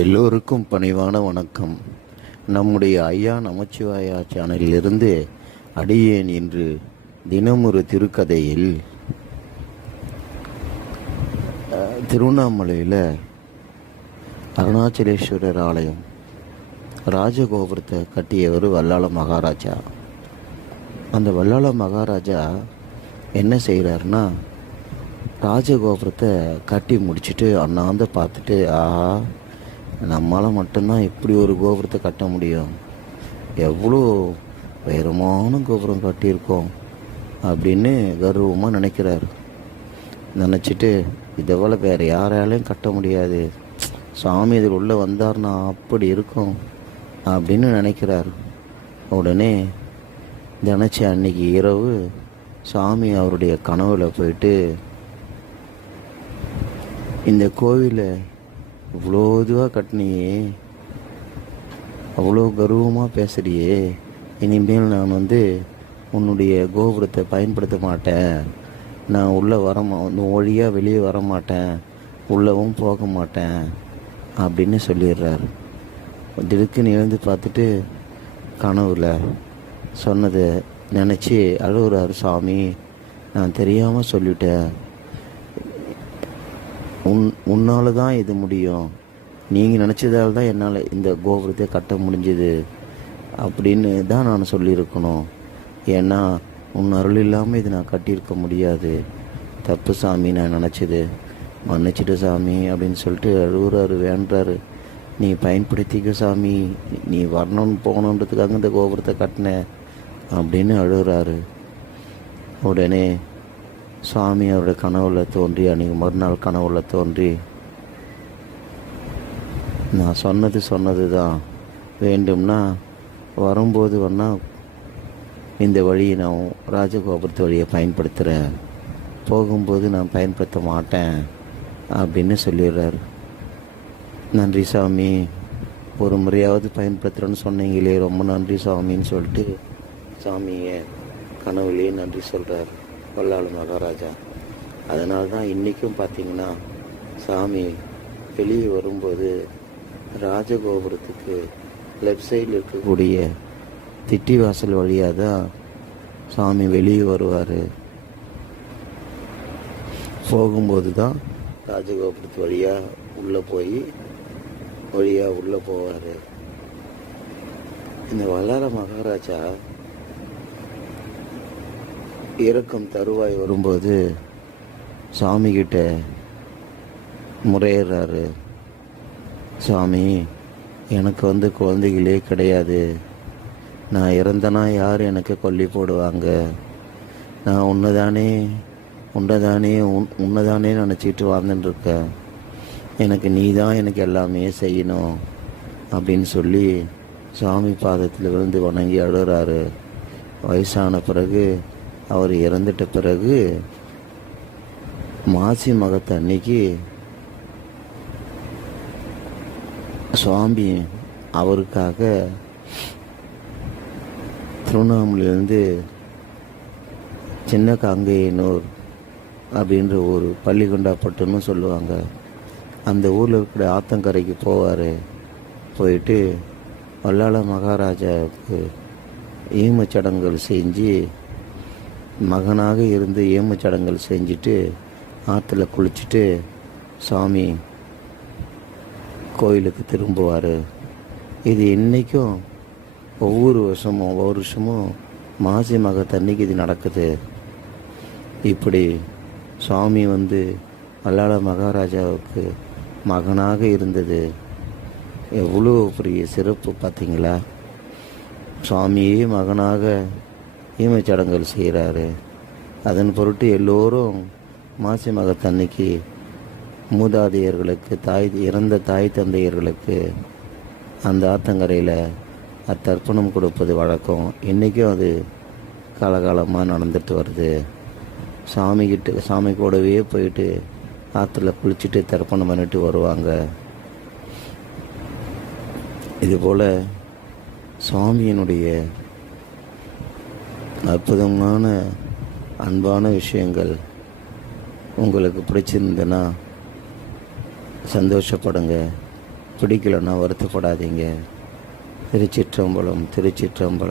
எல்லோருக்கும் பணிவான வணக்கம். நம்முடைய ஐயா நமச்சிவாயா சேனலிலிருந்து அடியேன் இன்று தினமொரு திருக்கதையில் திருவண்ணாமலையில் அருணாச்சலேஸ்வரர் ஆலயம் ராஜகோபுரத்தை கட்டியவர் வல்லாள மகாராஜா. அந்த வல்லாள மகாராஜா என்ன செய்கிறாருன்னா, ராஜகோபுரத்தை கட்டி முடிச்சுட்டு அண்ணாந்து பார்த்துட்டு, ஆஹா, நம்மளால் மட்டும்தான் இப்படி ஒரு கோபுரத்தை கட்ட முடியும், எவ்வளோ உயரமான கோபுரம் கட்டியிருக்கோம் அப்படின்னு கர்வமாக நினைக்கிறார். நினச்சிட்டு இதை போல் வேறு யாராலையும் கட்ட முடியாது, சாமி இதில் உள்ளே வந்தார்னா அப்படி இருக்கும் அப்படின்னு நினைக்கிறார். உடனே நினச்ச அன்னைக்கு இரவு சாமி அவருடைய கனவுல போயிட்டு, இந்த கோவிலை இவ்வளோ இதுவாக கட்டினியே, அவ்வளோ கர்வமாக பேசுகிறியே, இனிமேல் நான் உன்னுடைய கோபுரத்தை பயன்படுத்த மாட்டேன், நான் உள்ளே வழியாக வெளியே வர மாட்டேன், உள்ளவும் போக மாட்டேன் அப்படின்னு சொல்லிடுறாரு. திடுக்குன்னு எழுந்து பார்த்துட்டு கனவுல சொன்னதை நினச்சி அழுகுறாரு. சாமி, நான் தெரியாமல் சொல்லிட்டேன், உன்னால் தான் இது முடியும், நீங்கள் நினச்சதால் தான் என்னால் இந்த கோபுரத்தை கட்ட முடிஞ்சுது அப்படின்னு தான் நான் சொல்லியிருக்கணும், ஏன்னா உன் அருள் இல்லாமல் இது நான் கட்டியிருக்க முடியாது, தப்பு சாமி, நான் நினச்சது மன்னிச்சிட்டு சாமி அப்படின்னு சொல்லிட்டு அழுகுறாரு, வேண்டாரு. நீ பயன்படுத்திக்க சாமி, நீ வரணும்னு போகணுன்றதுக்காக இந்த கோபுரத்தை கட்டினேன் அப்படின்னு அழுகுறாரு. உடனே சாமி அவருடைய கனவுல தோன்றி, அன்றைக்கி மறுநாள் கனவுல தோன்றி, நான் சொன்னது தான், வேண்டும்னா வரும்போது இந்த வழியை நான் ராஜகோபுரத்து வழியை பயன்படுத்துகிறேன், போகும்போது நான் பயன்படுத்த மாட்டேன் அப்படின்னு சொல்லிடுறாரு. நன்றி சாமி, ஒரு முறையாவது பயன்படுத்துகிறேன்னு சொன்னீங்களே, ரொம்ப நன்றி சாமின்னு சொல்லிட்டு சாமியை கனவுலேயே நன்றி சொல்கிறார் வல்லாள மகாராஜா. அதனால தான் இன்றைக்கும் பார்த்திங்கன்னா சாமி வெளியே வரும்போது ராஜகோபுரத்துக்கு லெஃப்ட் சைடில் இருக்கக்கூடிய திட்டி வாசல் வழியாக தான் சாமி வெளியே வருவார். போகும்போது தான் ராஜகோபுரத்து வழியாக உள்ளே போவார். இந்த வல்லாள மகாராஜா இறக்கும் தருவாய் வரும்போது சாமிக்கிட்ட முறையிடுறாரு. சாமி, எனக்கு குழந்தைகளே கிடையாது, நான் இறந்தனா யார் எனக்கு கொல்லி போடுவாங்க, நான் உன்னைதானே நினச்சிட்டு வாழ்ந்துட்டுருக்கேன், எனக்கு நீ தான் எனக்கு எல்லாமே செய்யணும் அப்படின்னு சொல்லி சாமி பாதத்தில் விழுந்து வணங்கி அழுகிறாரு. வயசான பிறகு, அவர் இறந்துட்ட பிறகு மாசி மகத்து அன்னைக்கு சுவாமி அவருக்காக திருவண்ணாமலையிலேருந்து சின்ன காங்கேயனூர் அப்படின்ற ஒரு பள்ளிகொண்டாப்பட்டுன்னு சொல்லுவாங்க, அந்த ஊரில் இருக்கிற ஆத்தங்கரைக்கு போவார். போயிட்டு வல்லாள மகாராஜாவுக்கு ஈமச்சடங்குகள் செஞ்சு, மகனாக இருந்து ஈமச்சடங்குகள் செஞ்சுட்டு ஆற்றுல குளிச்சுட்டு சாமி கோயிலுக்கு திரும்புவார். இது இன்றைக்கும் ஒவ்வொரு வருஷமும் மாசி மகத்தன்னைக்கு இது நடக்குது. இப்படி சாமி வல்லாள மகாராஜாவுக்கு மகனாக இருந்தது எவ்வளோ பெரிய சிறப்பு பார்த்தீங்களா. சுவாமியே மகனாக ஈமச்சடங்குகள் செய்கிறாரு. அதன் பொருட்டு எல்லோரும் மாசி மகத்தன்னைக்கு மூதாதையர்களுக்கு, இறந்த தாய் தந்தையர்களுக்கு அந்த ஆத்தங்கரையில் தர்ப்பணம் கொடுப்பது வழக்கம். இன்றைக்கும் அது காலகாலமாக நடந்துட்டு வருது. சாமி கூடவே போயிட்டு ஆற்றுல குளிச்சுட்டு தர்ப்பணம் பண்ணிட்டு வருவாங்க. இதுபோல் சுவாமியினுடைய அற்புதமான அன்பான விஷயங்கள் உங்களுக்கு பிடிச்சிருந்ததுன்னா சந்தோஷப்படுங்க, பிடிக்கலன்னா வருத்தப்படாதீங்க. திருச்சிற்றம்பலம், திருச்சிற்றம்பலம்.